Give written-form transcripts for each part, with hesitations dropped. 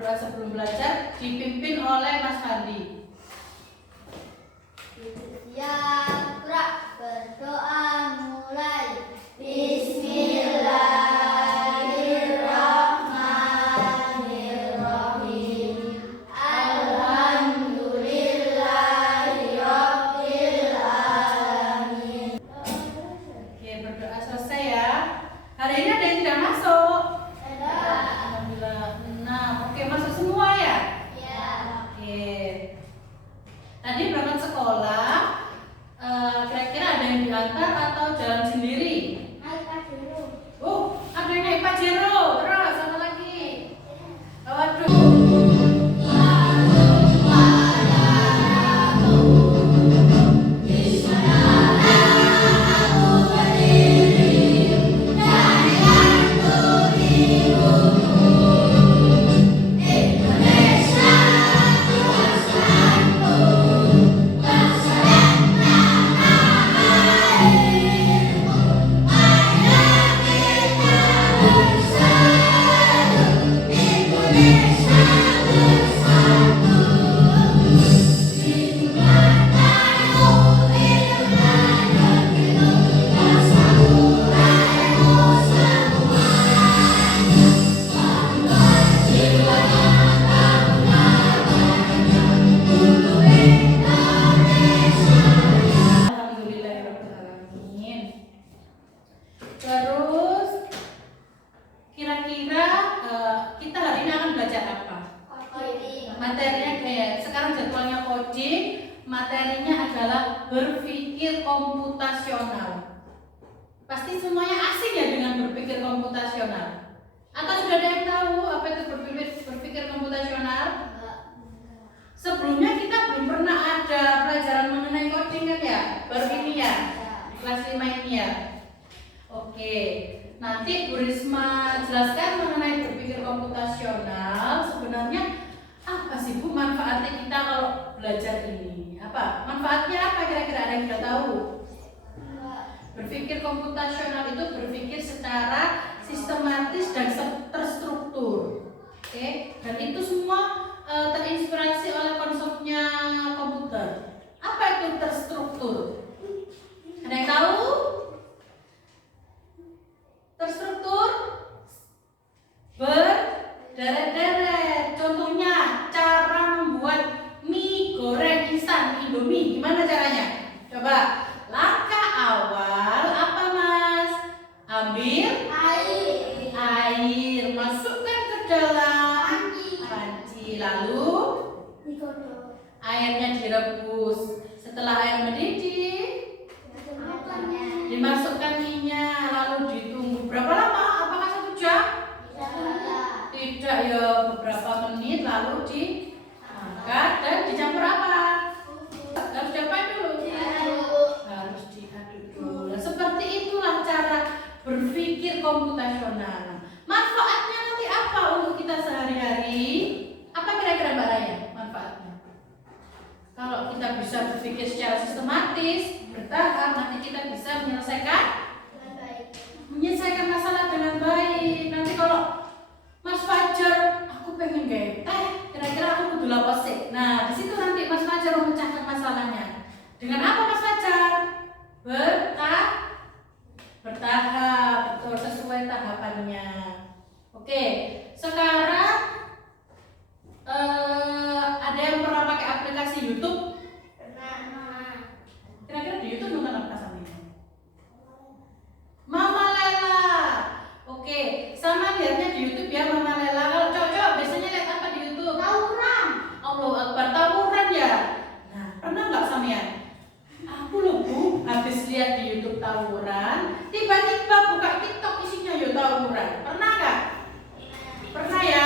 berdoa sebelum belajar dipimpin oleh Mas Fandi. Ya, berdoa mulai. Bismillahirrahmanirrahim. Alhamdulillahirabbil alamin. Oke, berdoa selesai ya. Hari ini ada yang tidak masuk? Ada. Alhamdulillah. Nah, oke, masuk semua ya? Ya. Oke. Tadi berangkat sekolah, kira-kira ada yang diantar atau jalan sendiri? Naik dulu. Ada yang naik Pajero. Terus, sama lagi. Waduh. Alhamdulillahirrahmanirrahim. Terus kira-kira kita hari ini akan belajar apa? Materinya sekarang jadwalnya coding, materinya adalah berpikir komputasional. Pasti semuanya asing ya dengan berpikir komputasional. Atau sudah ada yang tahu apa itu berpikir komputasional? Sebelumnya kita belum pernah ada pelajaran mengenai coding kan ya? Baru ini ya? Kelas 5 ini ya? Oke, nanti Bu Risma jelaskan mengenai berpikir komputasional. Sebenarnya apa sih Bu manfaatnya kita kalau belajar ini? Apa? Manfaatnya apa kira-kira, ada yang sudah tahu? Berpikir komputasional itu berpikir secara sistematis dan terstruktur. Oke, dan itu semua terinspirasi oleh konsepnya komputer. Apa itu terstruktur? Ada yang tahu? Terstruktur berderet-deret. Contohnya cara membuat mie goreng instan, Indomie. Gimana caranya? Coba. Langkah awal apa Mas? Ambil air, masukkan ke dalam panci, lalu airnya direbus. Setelah air mendidih, dimasukkan minyak, lalu ditunggu berapa lama? Apakah 1 jam? Tidak ya, beberapa menit, lalu diangkat dan dicampur apa? Harus diapain dulu? Harus diaduk dulu. Seperti itulah cara berpikir komputasional. Manfaatnya nanti apa untuk kita sehari-hari? Apa kira-kira Mbak Raya manfaatnya? Kalau kita bisa berpikir secara sistematis, bertahap, nanti kita bisa menyelesaikan masalah dengan baik. Nanti kalau Mas Fajar, aku pengen gaya teh, kira-kira aku kudu apa sih? Nah, di situ nanti Mas Fajar memecahkan masalahnya. Dengan apa Mas Fajar? Bertahap, betul, sesuai tahapannya. Oke, sekarang ada yang pernah pakai aplikasi YouTube? Kira-kira di YouTube nonton apa sambil? Mama Lela. Oke, sama lihatnya di YouTube ya Mama Lela. Kalau cowok-cowok biasanya lihat apa di YouTube? Tawuran. Allahu Akbar, tawuran ya. Nah, pernah nggak sampean? Aku loh Bu, habis lihat di YouTube tawuran, tiba-tiba buka TikTok isinya ya tawuran. Pernah nggak? Pernah ya.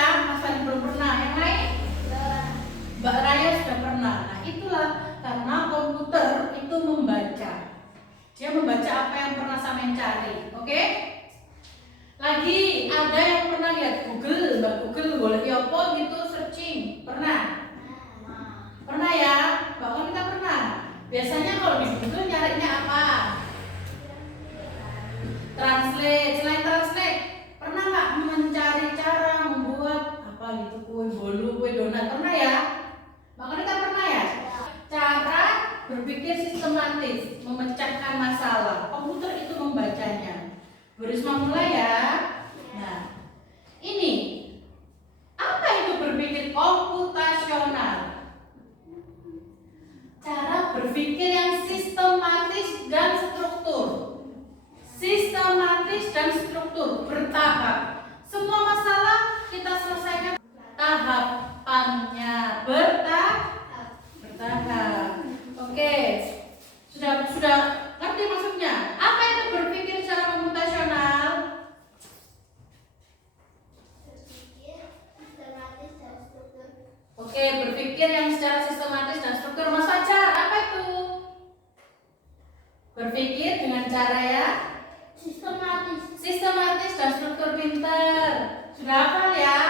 Sudah hafal ya?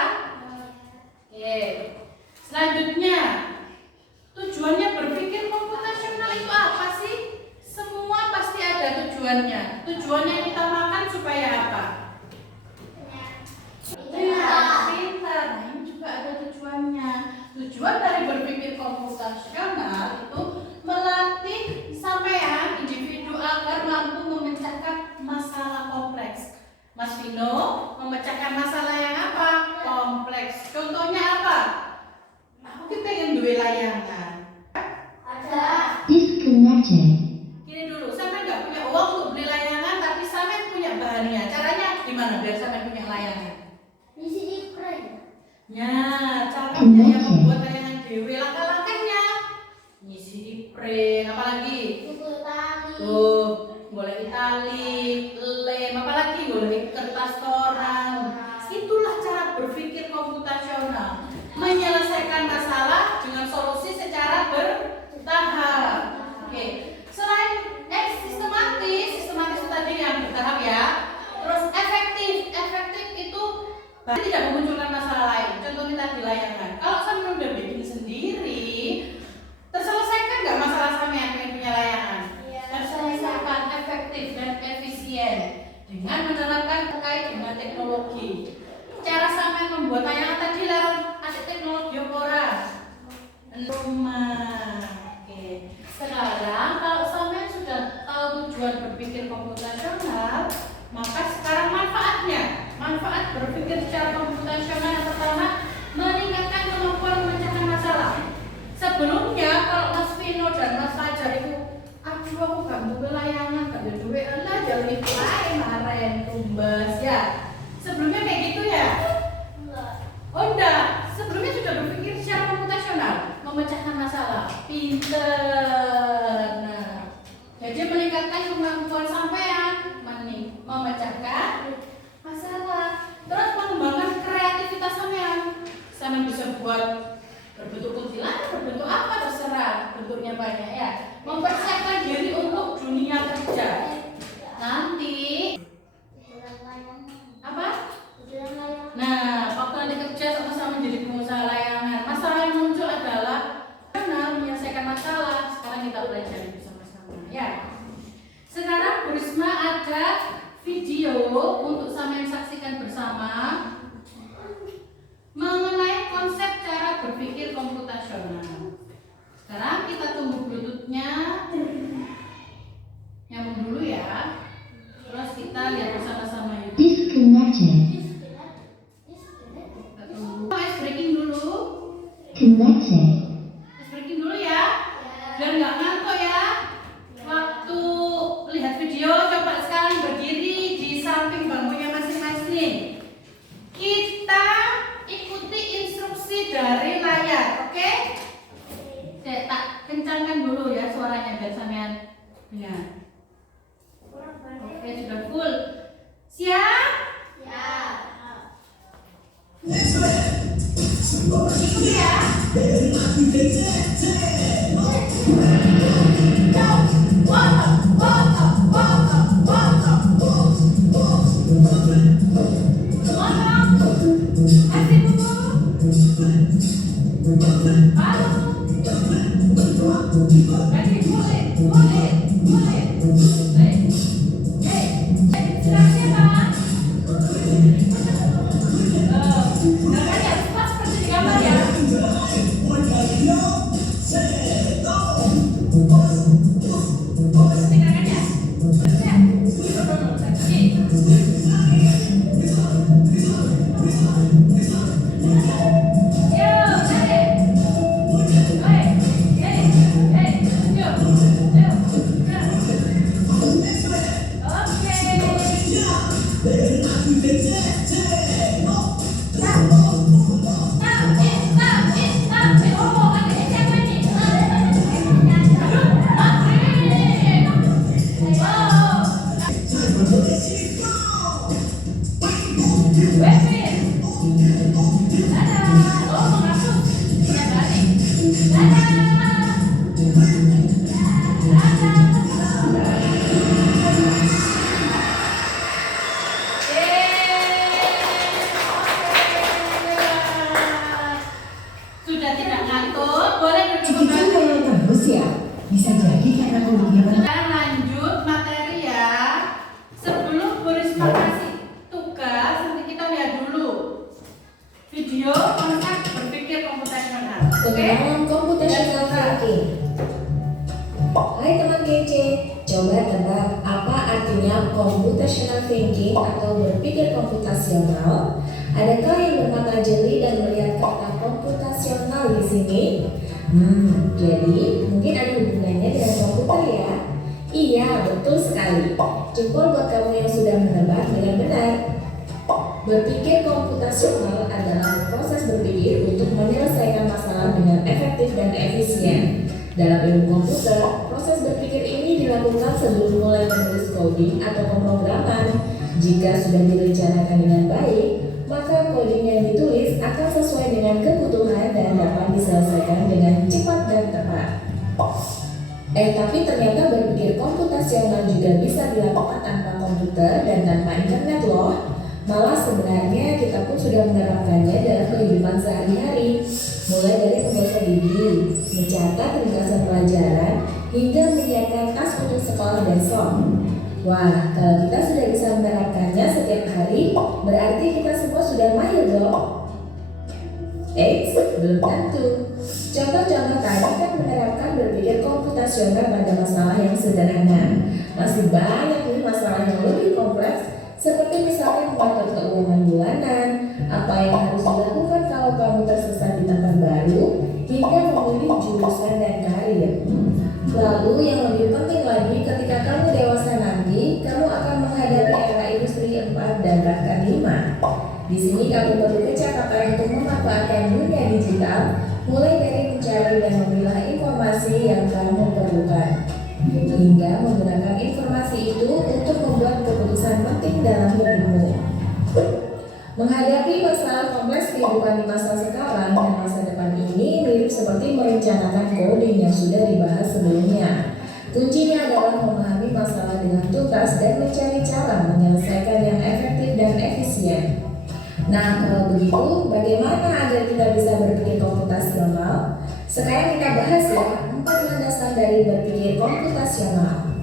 Oke. Selanjutnya, tujuannya berpikir komputasional itu apa sih? Semua pasti ada tujuannya. Tujuannya yang utamakan supaya apa? Pintar. Nah, ini juga ada tujuannya. Tujuan dari berpikir komputasional itu melatih sampean individu agar mampu memecahkan masalah kompleks. Mas Vino, memecahkan masalah yang apa? Kompleks. Contohnya apa? Aku pengen duwe layangan. Ada. Disconnected. Gini dulu, sampean nggak punya uang untuk beli layangan, tapi sampean punya bahannya. Caranya gimana biar sampean punya layangan? Isi di prank. Nah, caranya yang membuat layangan dewe, langkah-langkahnya ngisi di prank, apalagi? Buku tali. Tuh, boleh tali, lem, apalagi boleh kertas koran. Itulah cara berpikir komputasional, menyelesaikan masalah dengan solusi secara bertahap. Oke, selain sistematis itu tadi yang bertahap ya. Terus efektif itu berarti tidak memunculkan masalah lain. Contohnya tadi layangan. Kalau sampean udah bikin sendiri, terselesaikan nggak masalah sampean pengen punya layangan? Iya. Terselesaikan efektif dan efisien dengan menerapkan terkait dengan teknologi. Cara sampean membuat layangan tadi lewat ada teknologi ora? Rumah. Oke. Sekarang kalau sampean sudah tahu tujuan berpikir komputasional, maka sekarang manfaatnya. Manfaat berpikir secara komputasional yang pertama, meningkatkan kemampuan memecahkan masalah. Sebelumnya kalau Mas Vino dan Mas Fajar itu, aduh aku gak duwe layangan, gak ada duwe lah jalan itu lain maren tumbas ya. Sebelumnya kayak gitu ya? Enggak. Oh enggak, sebelumnya sudah berpikir secara komputasional, memecahkan masalah. Pinter. Nah, jadi meningkatkan kemampuan sampean memecahkan masalah. Terus mengembangkan kreativitas sampean. Sampean bisa buat berbentuk kuntilanak, berbentuk apa terserah, bentuknya banyak ya. Mempersiapkan diri untuk dunia kerja. Nanti Tujuan layangan. apa? Tujuan layangan. Nah, waktu nanti kerja sama-sama menjadi pengusaha layangan. Masalah yang muncul adalah karena menyelesaikan masalah. Sekarang kita pelajari bersama-sama ya. Sekarang Bu Risma ada video untuk sampean saksikan bersama mengenai konsep cara berpikir komputasional. Sekarang kita tunggu Bluetooth-nya nyambung dulu ya. Terus kita lihat bersama-sama YouTube. Disconnected. Kita tunggu. Ice breaking dulu. Connected. Ice breaking dulu ya. Biar nggak ngantuk ya. Waktu lihat video coba sekarang berdiri di samping bangkunya masing-masing. Kita ikuti instruksi dari layar, oke? Saya tak kencangkan dulu ya suaranya biar sampean dengar. Oke, sudah full. Siap? Ya. Ikuti ya. Hey! video konsep berpikir komputasional. Oke? Pengenalan computational thinking. Hai teman kece, coba tebak apa artinya computational thinking atau berpikir komputasional? Adakah yang bermata jeli dan melihat kata komputasional di sini? Jadi mungkin ada hubungannya dengan komputer ya? Iya, betul sekali. Jempol buat kamu yang sudah menebak dengan benar. Berpikir komputasional adalah proses berpikir untuk menyelesaikan masalah dengan efektif dan efisien. Dalam ilmu komputer, proses berpikir ini dilakukan sebelum mulai menulis coding atau pemrograman. Jika sudah direncanakan dengan baik, maka coding yang ditulis akan sesuai dengan kebutuhan dan dapat diselesaikan dengan cepat dan tepat. Tapi ternyata berpikir komputasional juga bisa dilakukan tanpa komputer dan tanpa internet loh. Malah sebenarnya kita pun sudah menerapkannya dalam kehidupan sehari-hari, mulai dari membaca gigi, mencatat ringkasan pelajaran, hingga menyiapkan tas untuk sekolah besok. Wah, kalau kita sudah bisa menerapkannya setiap hari, berarti kita semua sudah mahir dong. Belum tentu. Contoh-contoh tadi kan menerapkan berpikir komputasional pada masalah yang sederhana. Masih banyak nih masalah yang lebih kompleks, seperti misalnya mengatur keuangan bulanan, apa yang harus dilakukan kalau kamu tersesat di tempat baru, hingga memilih jurusan dan karir. Lalu yang lebih penting lagi, ketika kamu dewasa nanti, kamu akan menghadapi era industri 4 dan bahkan 5. Di sini kamu perlu kecakapan untuk memanfaatkan dunia digital, mulai dari mencari dan memilah informasi yang kamu perlukan, hingga menggunakan informasi itu untuk membuat keputusan penting dalam hidupmu. Menghadapi masalah kompleks kehidupan di masa sekarang dan masa depan ini mirip seperti merencanakan coding yang sudah dibahas sebelumnya. Kuncinya adalah memahami masalah dengan tuntas dan mencari cara menyelesaikan yang efektif dan efisien. Nah, kalau begitu, bagaimana agar kita bisa berpikir komputasional? Sekarang kita bahas ya, 4 landasan dari berpikir komputasional.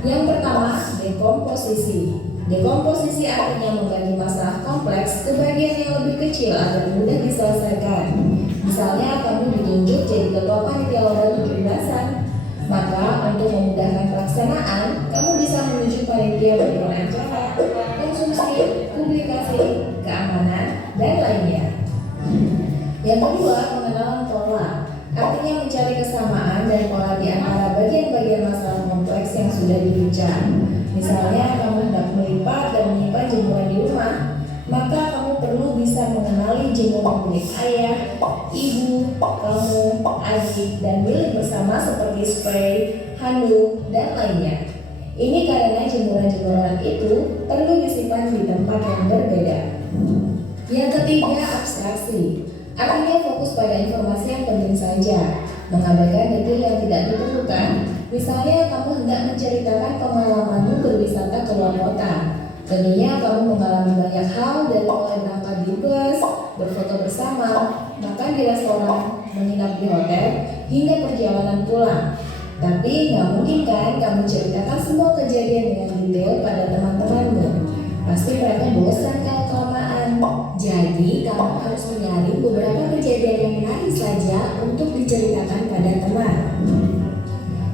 Yang pertama, dekomposisi. Dekomposisi artinya membagi masalah kompleks ke bagian yang lebih kecil agar mudah diselesaikan. Misalnya, kamu ditunjuk jadi ketua panitia lomba 17-an. Maka, untuk memudahkan pelaksanaan, kamu bisa menunjuk panitia bagi acara, konsumsi, publikasi, keamanan, dan lainnya. Yang kedua, pengenalan pola. Artinya mencari kesamaan dan pola di antara bagian-bagian masalah kompleks yang sudah dibincang. Misalnya, kamu hendak melipat dan menyimpan jemuran di rumah, maka kamu perlu bisa mengenali jemuran milik ayah, ibu, kamu, adik, dan milik bersama seperti spray, handuk, dan lainnya. Ini karena jemuran-jemuran itu perlu disimpan di tempat yang berbeda. Yang ketiga, abstraksi. Artinya fokus pada informasi yang penting saja, mengabaikan detail yang tidak diperlukan. Misalnya, kamu hendak menceritakan pengalamanmu berwisata ke luar kota. Tentunya kamu mengalami banyak hal dari mulai berangkat di bus, berfoto bersama, makan di restoran, menginap di hotel, hingga perjalanan pulang. Tapi nggak mungkin kan kamu ceritakan semua kejadian dengan detail pada teman-temanmu. Pasti mereka bosan kalau kelamaan. Jadi kamu harus menyaring beberapa kejadian yang menarik saja untuk diceritakan pada teman.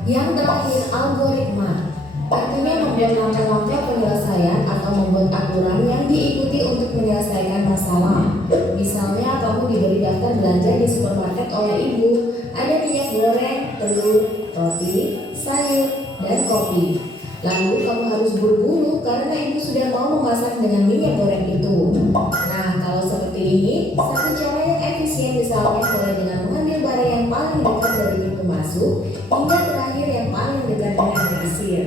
Yang terakhir, algoritma. Artinya membuat langkah-langkah penyelesaian atau membuat aturan yang diikuti untuk menyelesaikan masalah. Misalnya kamu diberi daftar belanja di supermarket oleh ibu. Ada minyak goreng, telur, roti, sayur, dan kopi. Lalu kamu harus buru-buru karena ibu sudah mau memasak dengan minyak goreng itu. Nah, kalau seperti ini, satu cara yang efisien misalnya mulai dengan mengambil barang yang paling dekat dari pintu masuk hingga terakhir yang paling dekat dengan kasir.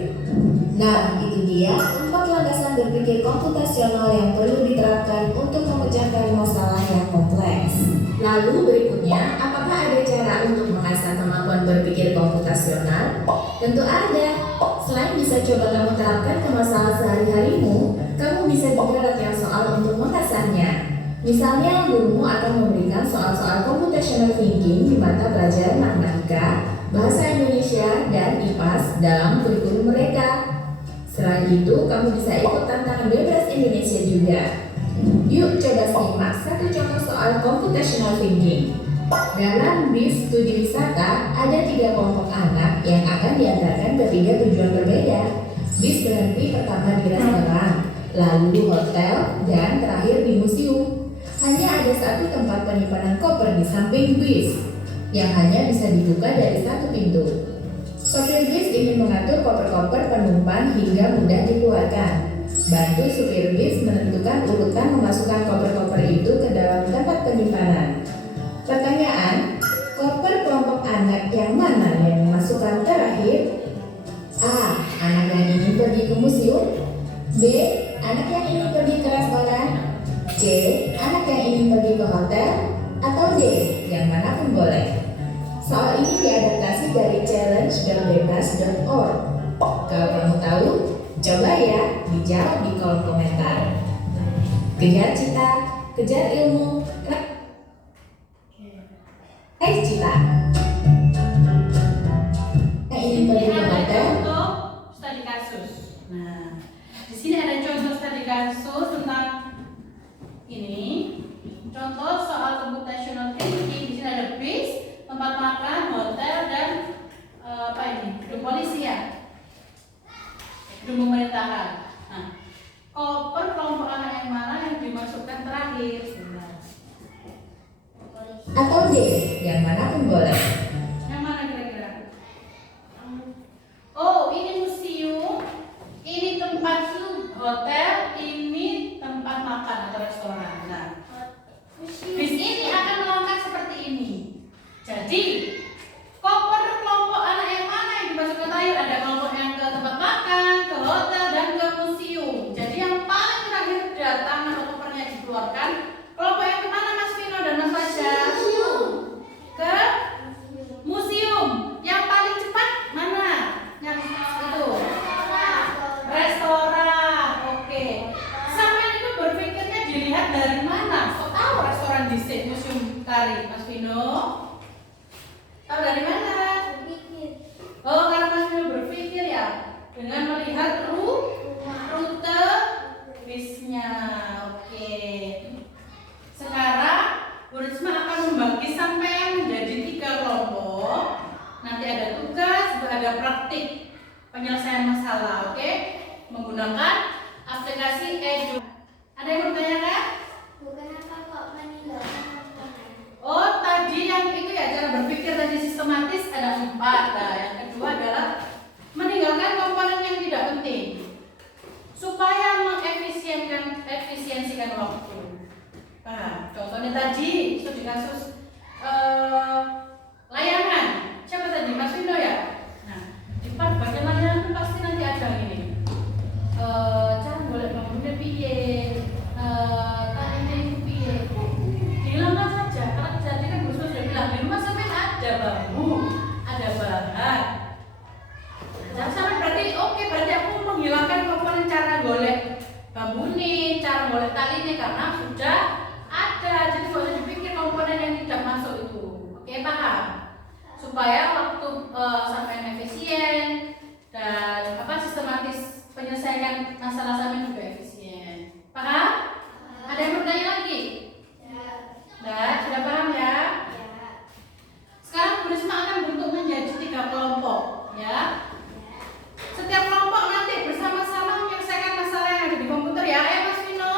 Nah, itu dia 4 landasan berpikir komputasional yang perlu diterapkan untuk memecahkan masalah yang kompleks. Lalu berikutnya, apakah ada cara untuk mengasah kemampuan berpikir komputasional? Tentu ada. Selain bisa coba kamu terapkan ke masalah sehari-harimu, kamu bisa juga latihan soal untuk mengasahnya. Misalnya, gurumu akan memberikan soal-soal computational thinking di mata pelajaran matematika, bahasa Indonesia, dan IPAS dalam kurikulum mereka. Selain itu, kamu bisa ikut tantangan bebas Indonesia juga. Yuk coba simak satu contoh soal computational thinking. Dalam bis studi wisata, ada 3 kelompok anak yang akan diantarkan ke 3 tujuan berbeda. Bis berhenti pertama di restoran, lalu hotel, dan terakhir di museum. Hanya ada satu tempat penyimpanan koper di samping bis, yang hanya bisa dibuka dari satu pintu. Sopir bis ingin mengatur koper-koper penumpang hingga mudah dikeluarkan. Bantu supir bis menentukan urutan memasukkan koper-koper itu ke dalam tempat penyimpanan. Pertanyaan, koper kelompok anak yang mana yang dimasukkan terakhir? A. Anak yang ingin pergi ke museum. B. Anak yang ingin pergi ke restoran. C. Anak yang ingin pergi ke hotel. Atau D. Yang manapun boleh. Soal ini diadaptasi dari challenge.bebas.org. Kalau kamu tahu, coba ya dijawab di kolom komentar. Kejar cita, kejar ilmu, raih cita. Yang ingin pergi ke hotel. Contoh studi kasus. Nah, di sini ada contoh studi kasus tentang ini. Contoh soal computational thinking. Di sini ada bis, tempat makan, hotel, dan apa ini? Gedung polisi ya, gedung pemerintahan. Nah, koper kelompok anak yang mana yang dimasukkan terakhir? Sebentar. Atau D, yang manapun boleh. Yang mana kira-kira? Oh, ini museum, ini tempat hotel, ini tempat makan atau restoran. Nah, bis ini akan melangkah seperti ini. Jadi, koper kelompok anak yang mana yang dimasukkan terakhir? Ada kelompok yang ke tempat makan, ke hotel, dan ke museum. Jadi yang paling terakhir datang atau kopernya dikeluarkan, kelompok yang kemana Mas Vino dan Mas Fajar? Ke museum. Yang paling cepat mana? Yang itu? Restoran. Oke. Sampai itu berpikirnya dilihat dari mana? Kok tahu restoran di sini museum tari, Mas Vino? Tahu dari mana? Oh, karena Mas Vino berpikir ya dengan melihat rute bisnya. Oke. Sekarang Bu Risma akan membagi sampean menjadi 3 kelompok. Nanti ada tugas, ada praktik penyelesaian masalah. Oke? Menggunakan aplikasi Edu. Ada yang bertanya? Kenapa kok meninggalkan makanan? Oh, tadi yang itu ya cara berpikir tadi sistematis ada 4. Nah, yang kedua adalah meninggalkan komponen yang tidak penting supaya efisiensikan waktu. Nah, contohnya tadi studi kasus layangan. Siapa tadi? Mas Vino ya? Nah, di part bagian layangan itu pasti nanti ada ini. Cara boleh bangunnya piye? Tadinya itu piye? Dihilangkan saja. Karena tadi kan Bu Risma sudah bilang di rumah sampai ada bambu, ada bahan. Nah, sampai berarti oke, berarti aku menghilangkan komponen cara golek bambu nih, cara golek tali nih karena sudah ada. Jadi nggak usah dipikir komponen yang tidak masuk itu. Oke, paham? Supaya waktu sampai efisien dan sistematis penyelesaian masalah sampai juga efisien. Paham? Ada yang bertanya lagi? Nah, sudah paham ya? Sekarang Bu Risma akan bentuk menjadi 3 kelompok, ya. Setiap kelompok nanti bersama-sama menyelesaikan masalah yang ada di komputer ya. Ayo Mas Vino,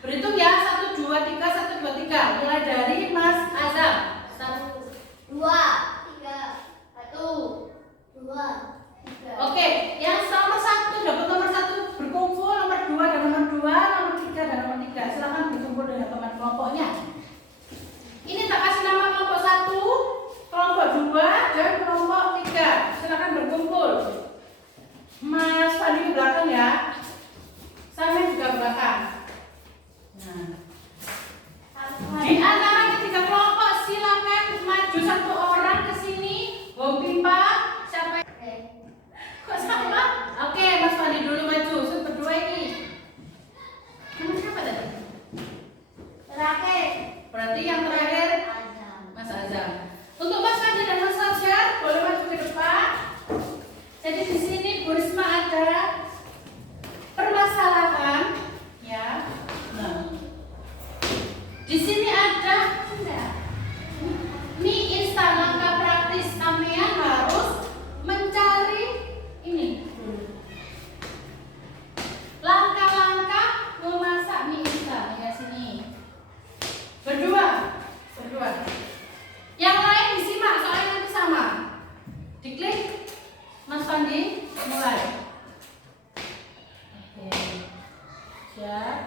berhitung ya 1, 2, 3, 1, 2, 3. Mulai dari Mas Azam. 1, 2, 3, 1, 2, 3. Oke, yang nomor 1 dapat nomor 1 berkumpul, nomor 2 dan nomor 2, nomor 3 dan nomor 3. Silakan berkumpul dengan teman kelompoknya. Ini tak kasih nama kelompok 1, kelompok 2, dan kelompok 3. Silakan berkumpul. Mas Fandi di belakang ya. Saya juga belakang. Nah, di antara ketiga kelompok silakan maju 1 orang ke sini. Bom pipa. Siapa? Kok sama? Oke, Mas Fandi dulu maju. Berdua ini. Nama siapa tadi? Terakhir. Berarti yang terakhir Mas Azam. Untuk Mas Fandi dan Mas Fajar boleh maju ke depan. Jadi di sini Bu Risma ada permasalahan, ya. Di sini ada mie instan. Langkah praktis kalian harus mencari ini. Langkah-langkah memasak mie instan. Ya sini. Berdua. Yang lain disimak soalnya nanti sama. Diklik. Mas Pandi mulai. Oke. Siap.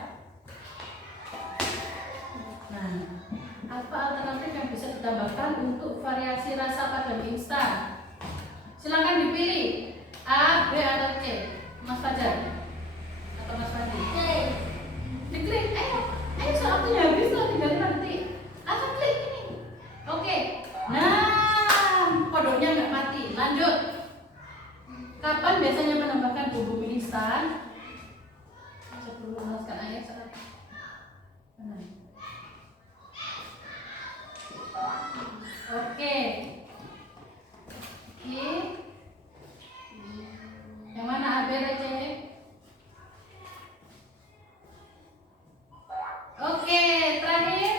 Nah, apa alternatif yang bisa ditambahkan untuk variasi rasa pada mie instan? Silakan dipilih A, B atau C. Mas Fajar atau Mas Fandi. Diklik, ayo waktunya habis loh, tinggal 5 detik. Atau klik ini. Oke. Nah, kodoknya nggak mati. Lanjut. Kapan biasanya menambahkan bumbu mie instan? Sebelum memasukkan air saat. Oke. Yang mana A, B, atau C? Oke, terakhir.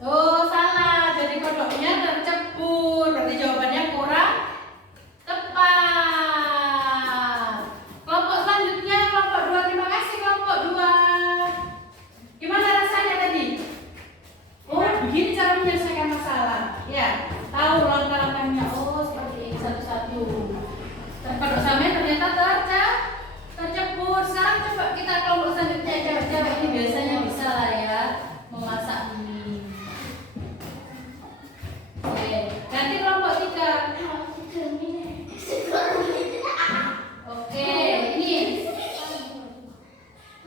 Oh, salah. Jadi kodoknya tercebur. Berarti jawabannya kurang tepat. Kelompok selanjutnya, kelompok 2. Terima kasih kelompok 2. Gimana rasanya tadi? Oh, begini cara menyelesaikan masalah. Ya, tahu langkah-langkahnya. Oh, seperti ini satu-satu. Terkodok sama ternyata tercebur. Sekarang coba kita kelompok selanjutnya. Jawab-jawab ini biasanya bisa lah ya memasak mie. Oke, ganti kelompok 3. Oke, ini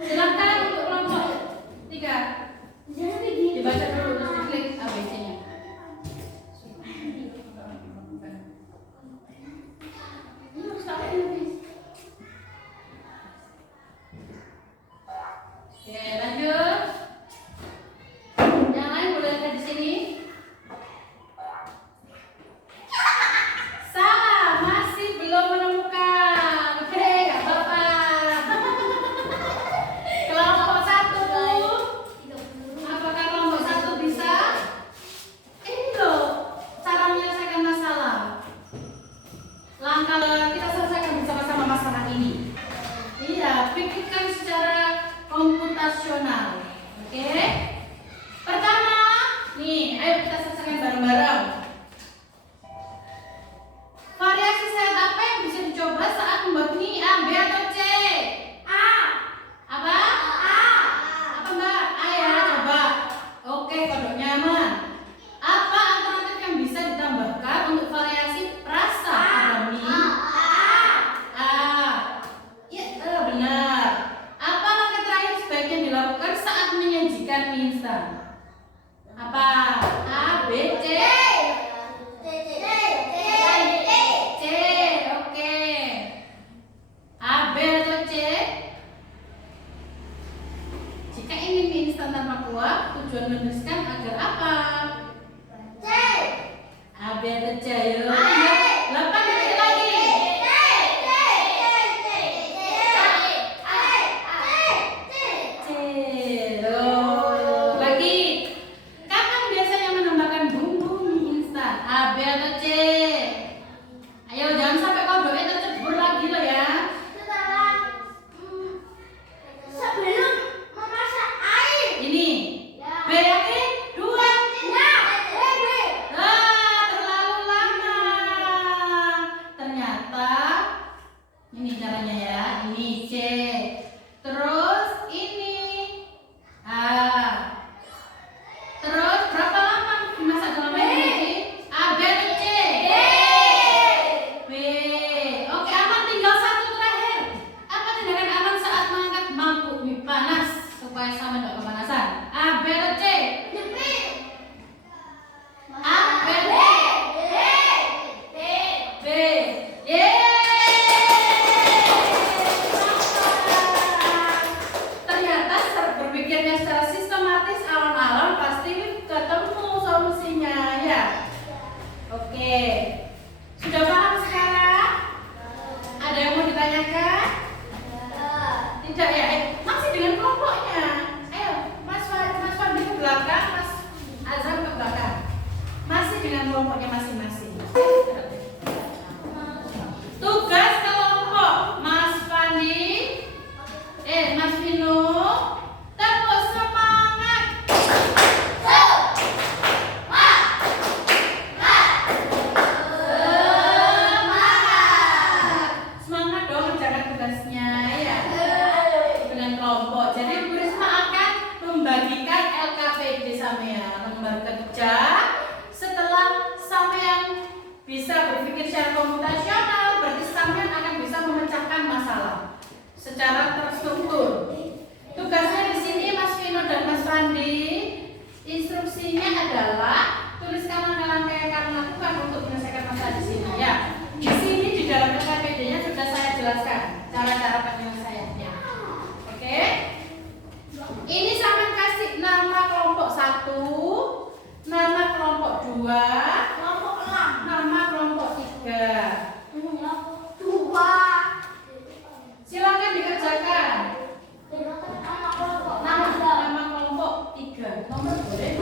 silakan untuk kelompok 3. Dibaca dulu terus diklik ABC-nya. Oke, lanjut. Yang lain boleh lihat di sini. Salah, masih belum menemukan. Oke, nggak apa-apa. Kelompok 1. Apakah kelompok 1 bisa? Ini loh cara menyelesaikan masalah. Langkah kita selesaikan bersama-sama masalah ini. Iya, pikirkan secara komputasional. Oke. Pertama, nih, ayo kita selesaikan bareng-bareng. Variasi sayur apa yang bisa dicoba saat membuat mie? A, B atau C? Apa? Apa Mbak? A ya, coba. Oke, kodoknya aman. Apa alternatif yang bisa ditambahkan untuk variasi rasa pada mie? A. Ya, benar. Apa langkah terakhir sebaiknya dilakukan saat menyajikan mie instan? Apa? A, B, C? C, oke. A, B atau C? Jika ingin mie instan tanpa kuah, tujuan menuliskan agar apa? A, B atau C? Ayo. 8 detik lagi. C. Oh, lagi. Kapan biasanya menambahkan bumbu mie instan? A, B atau C? Ayo jangan sampai kodoknya tercebur lagi loh ya. Sebelum memasak air. Ini. B yakin? 2. Terlalu lama. Ternyata ini caranya ya. Ini C. Terus ini A. Terus berapa lama dimasak dalam air mendidih? A, B atau C? B. Oke, aman, tinggal satu terakhir. Apa tindakan aman saat mengangkat mangkuk mie panas supaya sama tidak kepanasan? A, B atau C? A, B, B. Ternyata berpikirnya secara sistematis, alon-alon pasti ketemu solusinya ya. Oke, sudah paham sekarang? Ada yang mau ditanyakan? kelompoknya masing-masing. Tugas kelompok Mas Fandi, Mas Vino, tepuk semangat. Semangat dong mengerjakan tugasnya ya dengan kelompok. Jadi Bu Risma akan membagikan LKPD sampean lembar kerja setelah sampean bisa berpikir secara komputasional, berarti sampean akan bisa memecahkan masalah secara terstruktur. Tugasnya di sini Mas Vino dan Mas Fandi, instruksinya adalah tuliskan langkah-langkah yang akan lakukan untuk menyelesaikan masalah di sini ya. Di sini di dalam LKPD-nya sudah saya jelaskan cara-cara penyelesaiannya. Oke? Ini sampean kasih nama kelompok 1, nama kelompok 2, nama kelompok 3. Silakan dikerjakan. Nama kelompok 3. Nomor boleh?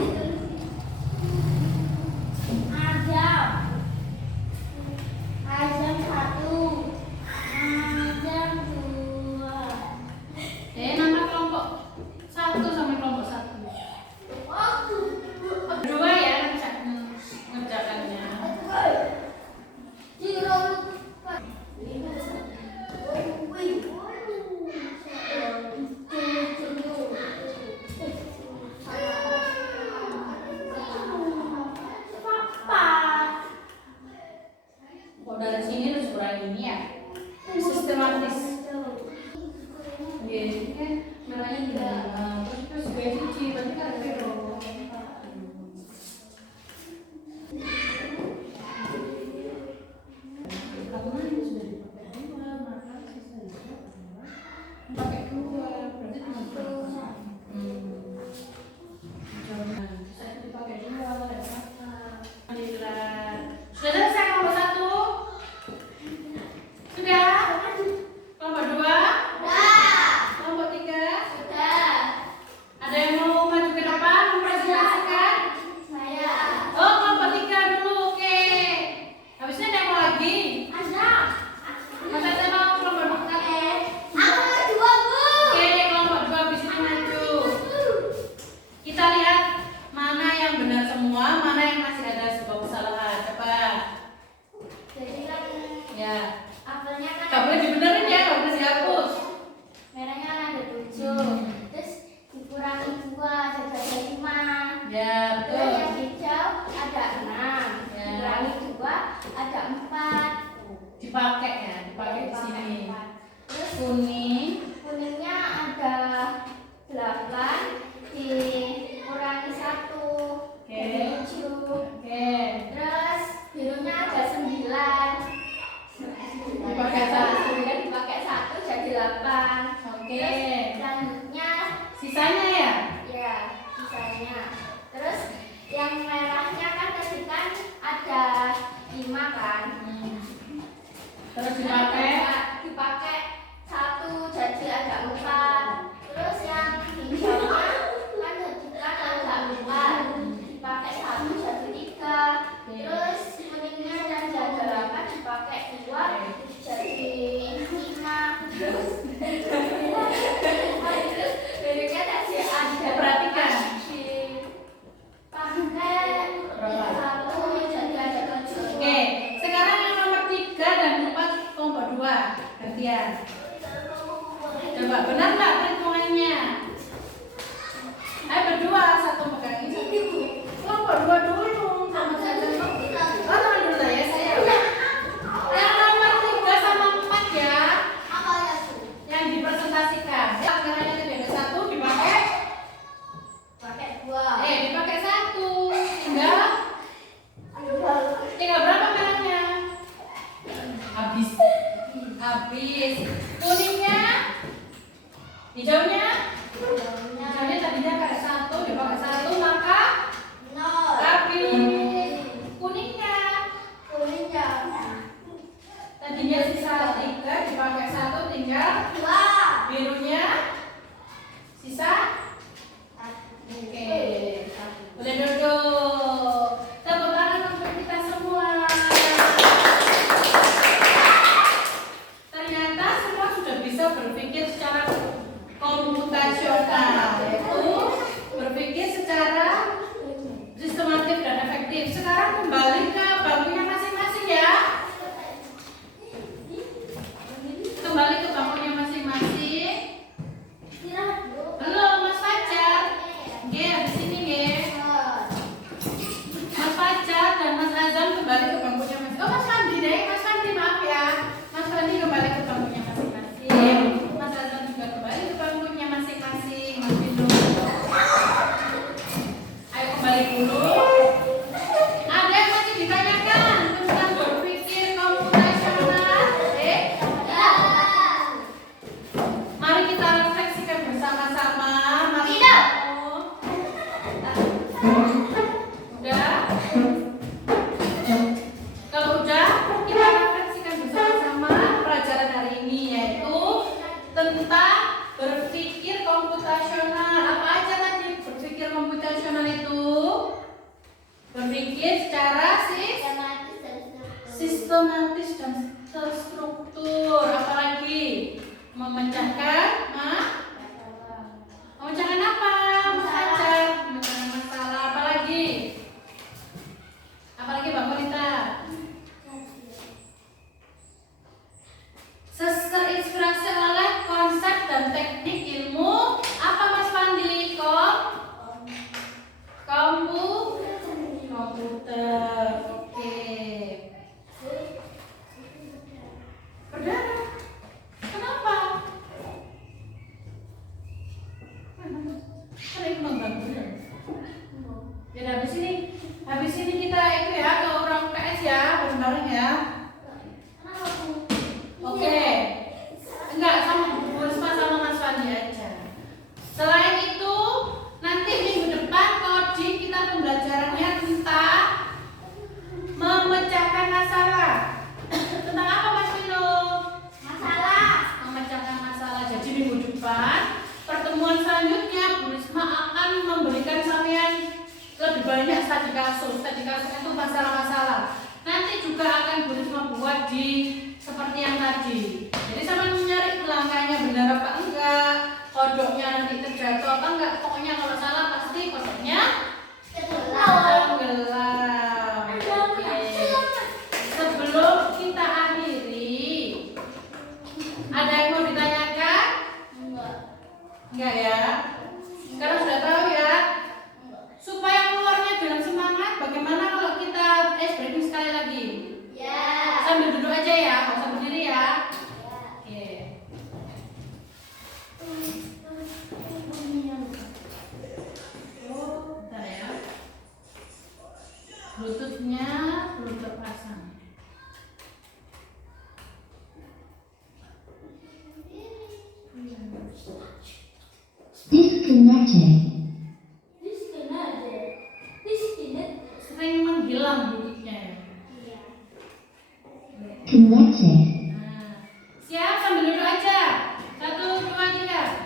Azam 1, Azam 2. Nama kelompok 1 sama kelompok 1. Dua ya mengerjakannya. Kalau dari sini harus kurang ini ya. Sistematis. Iya, ini kan merahnya tidak. Terus juga cuci, berarti kan ada dong. Karena ini sudah dipakai 2, maka sisanya pakai 2, berarti cuma 2. Saya dipakai 2, ada apa? Alhamdulillah. Sudah selesai kelompok 1? Sudah? Kelompok 2? Kelompok 3? Ada yang mau maju ke depan mempresentasikan? Oh, kelompok 3 dulu, oke. Habisnya ada apa lagi? Masa saya mau kelompok 4? Oke, kelompok 2 habis ini maju. Kita lihat mana yang benar semua, mana yang masih ada sebuah kesalahan. Cepat. Ya. Gak boleh dibenerin ya, gak boleh dihapus. Merahnya ada 7, terus dikurangi 2 jadi ada 5. Ya, Terus betul. yang hijau ada 6, Ya. dikurangi 2 ada 4. Dipakai ya, dipakai di sini. Terus Kuning. kuningnya ada 8 dikurangi 1 jadi 7. Oke. Terus birunya ada 9 Dipakai 1. dipakai 1 jadi 8. Oke. Terus selanjutnya Sisanya ya? ya sisanya. Terus yang merahnya kan tadi kan ada 5 kan. Terus dipakai. Dipakai 1 jadi ada 4. Terus yang hijaunya kan tadi kan ada 4 dipakai 1 jadi 3. Terus kuningnya jadi ada 8 dipakai 2 jadi 5. Terus birunya tadi ada Perhatikan. dipakai 1 jadi ada 7. Oke. Sekarang yang nomor 3 dan 4 kelompok 2. Gantian. Coba benar nggak perhitungannya? Ayo berdua, satu pegang ini. Kelompok 2 dulu. Sama saya. Oh, sama dulu saya. Yang nomor 3 sama 4 ya. Apa ya tuh? Yang dipresentasikan. Ya, anggarannya itu ada 1 dipakai. Pakai 2. Dipakai 1. Tinggal berapa merahnya? Habis. Kuningnya? Hijaunya? Hijaunya tadinya kayak 1 dipakai 1 maka habis. Kuningnya? Tadinya sisa 3 dipakai 1 tinggal. Birunya? Sisa? Oke. Boleh duduk. Tepuk tangan untuk kita komputasional, yaitu berpikir secara sistematif dan efektif. Sekarang kembali ke bangkunya masing-masing ya. Kembali ke bangkunya masing-masing. Belum, Mas Fajar. Oke, di sini nggih. Mas Fajar dan Mas Azam kembali ke bangkunya masing-masing. Oh, Mas Fandi deh, Mas Fandi maaf ya. Mas Fandi kembali ke bangkunya masing-masing. Mas Azam juga kembali ke bangkunya masing-masing. Mas Bindu. Ayo kembali dulu. Ada yang masih ditanyakan tentang berpikir komputasional? Mari kita refleksikan bersama-sama. Mari. Udah? Kalau udah, kita refleksikan bersama-sama pelajaran hari ini, yaitu tentang berpikir komputasional. Apa aja tadi berpikir komputasional itu? Berpikir secara sistematis dan terstruktur. Apalagi memecahkan memecahkan apa? Mas Fajar, memecahkan masalah. Apalagi Bang Wanita? Terinspirasi oleh konsep dan teknik ilmu apa Mas Pandi? Komputer. Oke. Berdarah. Kenapa? Kan itu membantu ya. Jadi habis ini kita itu ya ke orang UKS ya, bareng-bareng ya. Oke. Enggak, sama Bu Risma sama Mas Fandi aja. Selain itu, nanti minggu depan Kodi kita pembelajarannya tentang memecahkan masalah. Tentang apa Mas Vino? Memecahkan masalah. Jadi minggu depan pertemuan selanjutnya Bu Risma akan memberikan sampean lebih banyak studi kasus. Studi kasus itu masalah-masalah. Nanti juga akan Bu Risma buat di seperti yang tadi. Jadi sama mencari langkahnya benar apa enggak, kodoknya nanti terjatuh apa enggak. Pokoknya kalau salah pasti kodoknya tenggelam. Oke. Sebelum kita akhiri, ada yang mau ditanyakan? Enggak ya? Sekarang sudah tahu ya? Supaya keluarnya dengan semangat, bagaimana kalau kita breaking sekali lagi? Sambil duduk aja ya, nggak usah berdiri ya. Oke. Bentar ya. Bluetoothnya belum terpasang. Disconnected. Sering menghilang bunyinya ya. Connected. Nah, siap sambil duduk aja. 1, 2, 3.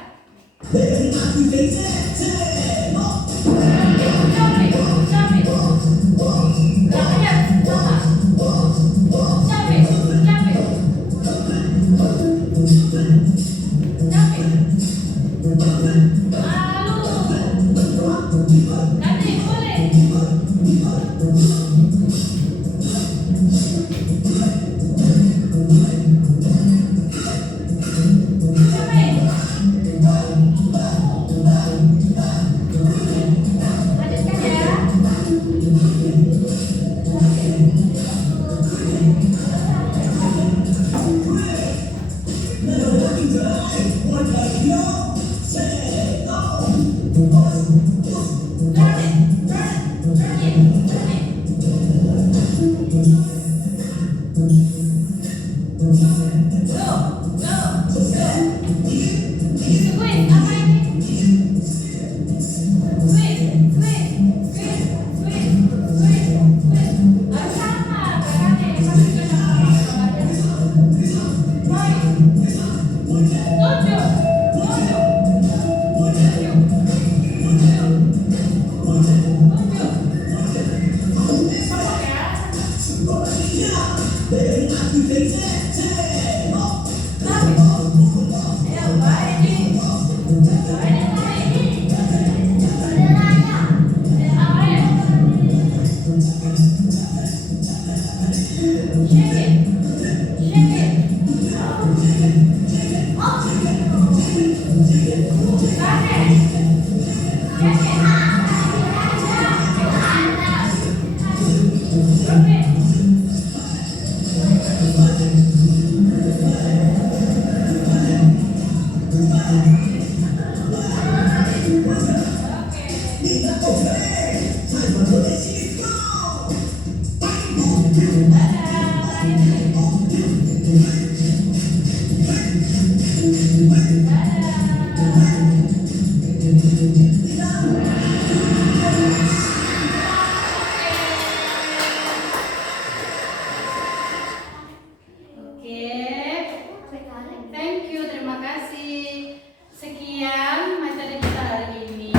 Thank you, terima kasih. Sekian materi kita hari ini.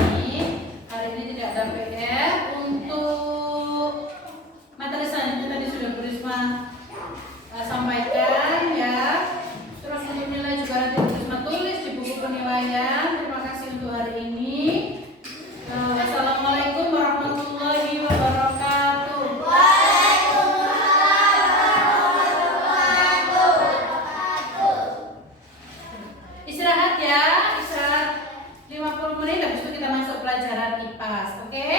Hari ini tidak ada PR. Untuk materi selanjutnya tadi sudah Bu Risma sampaikan ya. Terus untuk nilai juga nanti Bu Risma tulis di buku penilaian. Terima kasih untuk hari ini. Wassalamualaikum warahmatullahi wabarakatuh. Istirahat ya, istirahat 50 menit, habis itu kita masuk pelajaran IPAS, oke?